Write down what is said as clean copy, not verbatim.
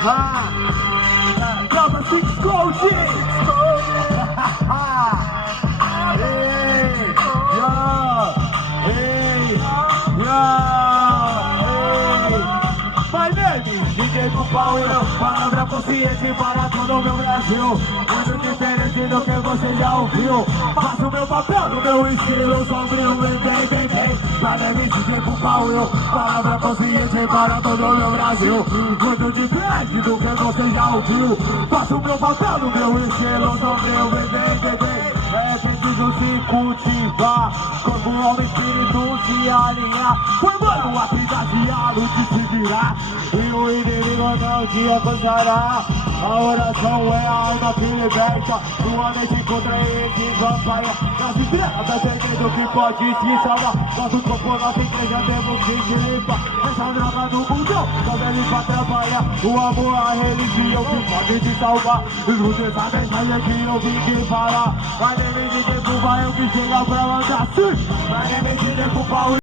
Drop 6 Gold! Vai nele! DJ com pau e eu, palavra consciente para todo o meu Brasil. Muito diferente do que você já ouviu. Faço o meu papel no meu estilo sombrio. Vem, pra nele DJ com pau e eu, palavra consciente para todo o meu Brasil. Muito diferente do que você já ouviu. Faço o meu papel no meu estilo sombrio. Vem. É preciso se cultivar, corpo, alma, espírito se alinhar, formando a cidade a luz de se virar. E o inimigo não te alcançará. A oração é a arma que liberta. Sua mente contra esse vampire. Nas estrelas tá segredo que pode te salvar. Nosso corpo, nossa igreja temos que te limpar. Essa droga do mundão só deve pra trabalhar. O amor, a religião que pode te salvar. Escute essa mensagem que eu vim te falar. Vai nem me dizer pro vai, eu que chega pra mandar sim. Vai nem me dizer pro pau.